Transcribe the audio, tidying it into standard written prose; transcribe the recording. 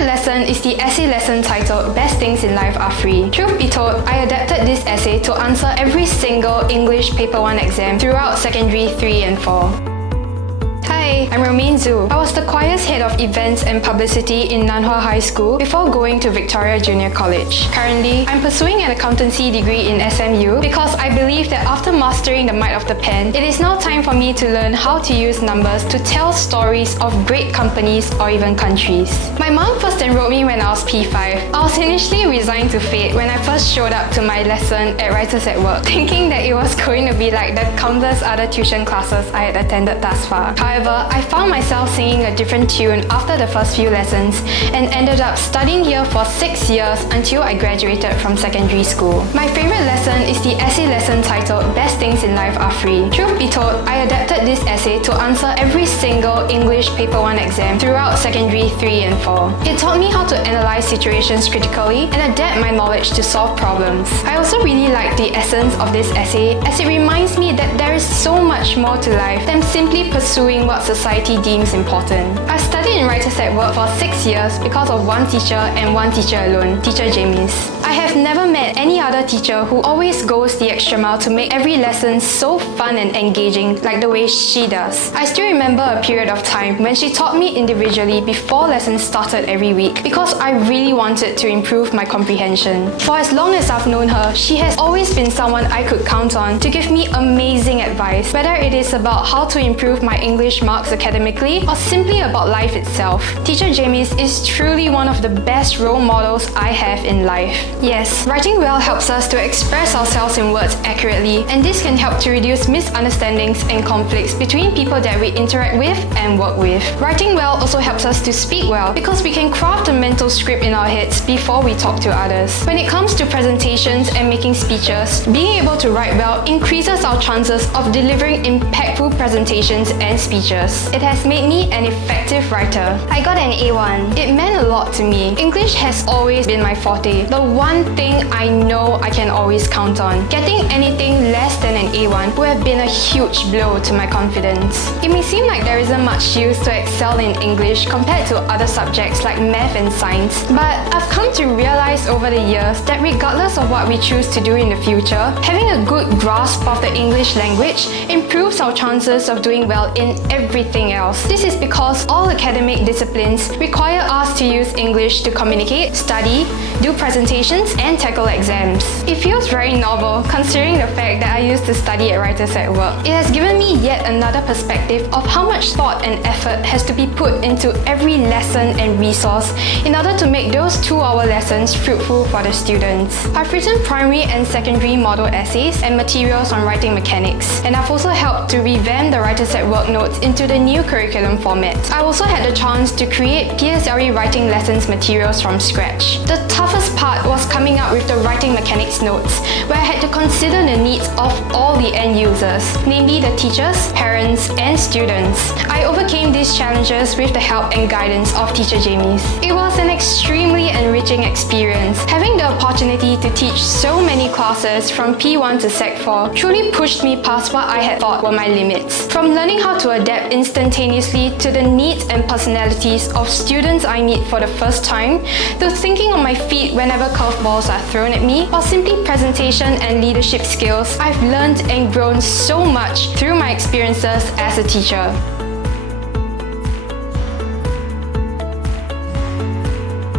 favorite lesson is the essay lesson titled Best Things in Life Are Free. Truth be told, I adapted this essay to answer every single English Paper 1 exam throughout secondary 3 and 4. Hi, I'm Romaine. I was the choir's head of events and publicity in Nan Hua High School before going to Victoria Junior College. Currently, I'm pursuing an accountancy degree in SMU because I believe that after mastering the might of the pen, it is now time for me to learn how to use numbers to tell stories of great companies or even countries. My mom first enrolled me when I was P5. I was initially resigned to fate when I first showed up to my lesson at Writers at Work, thinking that it was going to be like the countless other tuition classes I had attended thus far. However, I found myself singing a different tune after the first few lessons and ended up studying here for 6 years until I graduated from secondary school. My favorite lesson is the essay lesson titled Best Things in Life Are Free. Truth be told, I adapted this essay to answer every single English Paper 1 exam throughout secondary 3 and 4. It taught me how to analyze situations critically and adapt my knowledge to solve problems. I also really like the essence of this essay as it reminds me that there is so much more to life than simply pursuing what society deems important. I've studied in Writers at Work for 6 years because of one teacher and one teacher alone, Teacher Jamies. I have never met any other teacher who always goes the extra mile to make every lesson so fun and engaging like the way she does. I still remember a period of time when she taught me individually before lessons started every week because I really wanted to improve my comprehension. For as long as I've known her, she has always been someone I could count on to give me amazing advice, whether it is about how to improve my English marks academically or simply about life itself. Teacher Jamies is truly one of the best role models I have in life. Yes, writing well helps us to express ourselves in words accurately, and this can help to reduce misunderstandings and conflicts between people that we interact with and work with. Writing well also helps us to speak well because we can craft a mental script in our heads before we talk to others. When it comes to presentations and making speeches, being able to write well increases our chances of delivering impactful presentations and speeches. It has made me an effective writer. I got an A1. It meant a lot to me. English has always been my forte, the one thing I know I can always count on. Getting anything less than an A1 would have been a huge blow to my confidence. It may seem like there isn't much use to excel in English compared to other subjects like math and science, but I've come to realize over the years that regardless of what we choose to do in the future, having a good grasp of the English language improves our chances of doing well in everything else. This is because all academic disciplines require us to use English to communicate, study, do presentations, and tackle exams. It feels very novel considering the fact that I used to study at Writers at Work. It has given me yet another perspective of how much thought and effort has to be put into every lesson and resource in order to make those 2-hour lessons fruitful for the students. I've written primary and secondary model essays and materials on writing mechanics, and I've also helped to revamp the Writers at Work notes into the new curriculum format. I also had the chance to create PSLE writing lessons materials from scratch. The toughest part was coming up with the writing mechanics notes, where I had to consider the needs of all the end users, namely the teachers, parents, and students. I overcame these challenges with the help and guidance of Teacher Jamies. It was an extremely enriching experience. Having the opportunity to teach so many classes from P1 to Sec 4 truly pushed me past what I had thought were my limits. From learning how to adapt instantaneously to the needs and personalities of students I meet for the first time, to thinking on my feet whenever curveballs are thrown at me, or simply presentation and leadership skills, I've learned and grown so much through my experiences as a teacher.